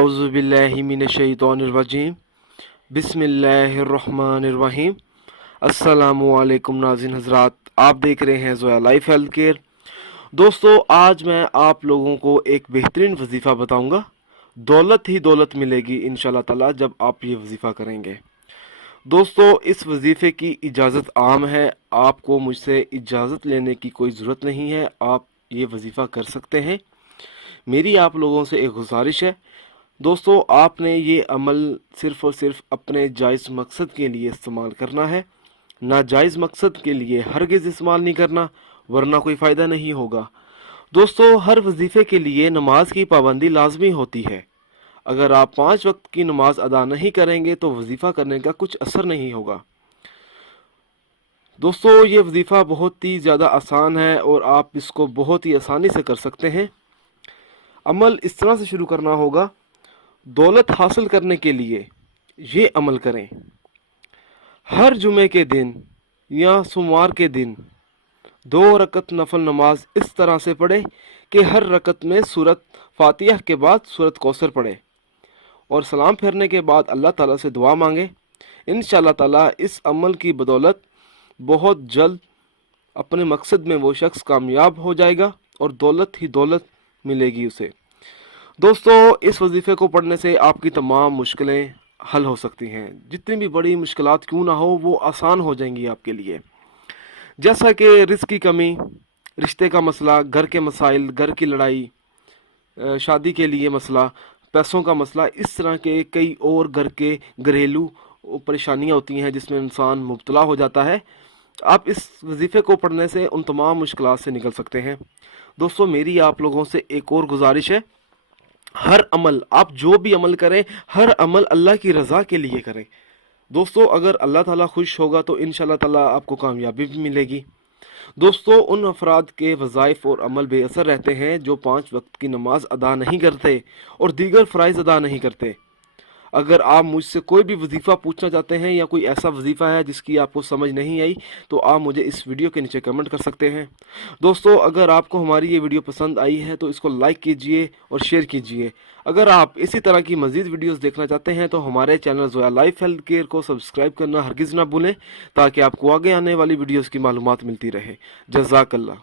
आऊज़ु बिल्लाहि मिनश्शैतानिर्रजीम बिस्मिल्लाहिर्रहमानिर्रहीम। अस्सलामु अलैकुम नाज़रीन हज़रात, आप देख रहे हैं ज़ोया लाइफ हेल्थ केयर। दोस्तों, आज मैं आप लोगों को एक बेहतरीन वजीफ़ा बताऊंगा। दौलत ही दौलत मिलेगी इंशाल्लाह ताला जब आप ये वजीफ़ा करेंगे। दोस्तों, इस वजीफ़े की इजाज़त आम है, आपको मुझसे इजाज़त लेने की कोई ज़रूरत नहीं है, आप ये वजीफ़ा कर सकते हैं। मेरी आप लोगों से एक गुजारिश है दोस्तों, आपने ये अमल सिर्फ़ और सिर्फ अपने जायज़ मकसद के लिए इस्तेमाल करना है, नाजायज़ मकसद के लिए हरगिज़ इस्तेमाल नहीं करना, वरना कोई फ़ायदा नहीं होगा। दोस्तों, हर वजीफ़े के लिए नमाज की पाबंदी लाजमी होती है। अगर आप 5 वक्त की नमाज अदा नहीं करेंगे तो वजीफ़ा करने का कुछ असर नहीं होगा। दोस्तों, ये वजीफ़ा बहुत ही ज़्यादा आसान है और आप इसको बहुत ही आसानी से कर सकते हैं। अमल इस तरह से शुरू करना होगा। दौलत हासिल करने के लिए ये अमल करें। हर जुमे के दिन या सोमवार के दिन 2 रकत नफल नमाज इस तरह से पढ़े कि हर रकत में सूरत फातिहा के बाद सूरत कौसर पढ़े और सलाम फेरने के बाद अल्लाह ताला से दुआ मांगे। इंशाअल्लाह ताला इस अमल की बदौलत बहुत जल्द अपने मकसद में वो शख्स कामयाब हो जाएगा और दौलत ही दौलत मिलेगी उसे। दोस्तों, इस वजीफ़े को पढ़ने से आपकी तमाम मुश्किलें हल हो सकती हैं। जितनी भी बड़ी मुश्किलात क्यों ना हो, वो आसान हो जाएंगी आपके लिए। जैसा कि रिस्क की कमी, रिश्ते का मसला, घर के मसाइल, घर की लड़ाई, शादी के लिए मसला, पैसों का मसला, इस तरह के कई और घर के घरेलू परेशानियां होती हैं जिसमें इंसान मुब्तला हो जाता है। आप इस वजीफ़े को पढ़ने से उन तमाम मुश्किलात से निकल सकते हैं। दोस्तों, मेरी आप लोगों से एक और गुजारिश है, हर अमल, आप जो भी अमल करें, हर अमल अल्लाह की रज़ा के लिए करें। दोस्तों, अगर अल्लाह ताला खुश होगा तो इंशाल्लाह ताला आपको कामयाबी भी मिलेगी। दोस्तों, उन अफराद के वज़ाइफ और अमल बेअसर रहते हैं जो 5 वक्त की नमाज अदा नहीं करते और दीगर फ़राइज़ अदा नहीं करते। अगर आप मुझसे कोई भी वजीफ़ा पूछना चाहते हैं या कोई ऐसा वजीफ़ा है जिसकी आपको समझ नहीं आई, तो आप मुझे इस वीडियो के नीचे कमेंट कर सकते हैं। दोस्तों, अगर आपको हमारी ये वीडियो पसंद आई है तो इसको लाइक कीजिए और शेयर कीजिए। अगर आप इसी तरह की मज़ीद वीडियोस देखना चाहते हैं तो हमारे channel Zoya life health care को सब्सक्राइब करना हरगिज़ ना भूलें, ताकि आपको आगे आने वाली वीडियोज़ की मालूमात मिलती रहे। जज़ाकल्लाह।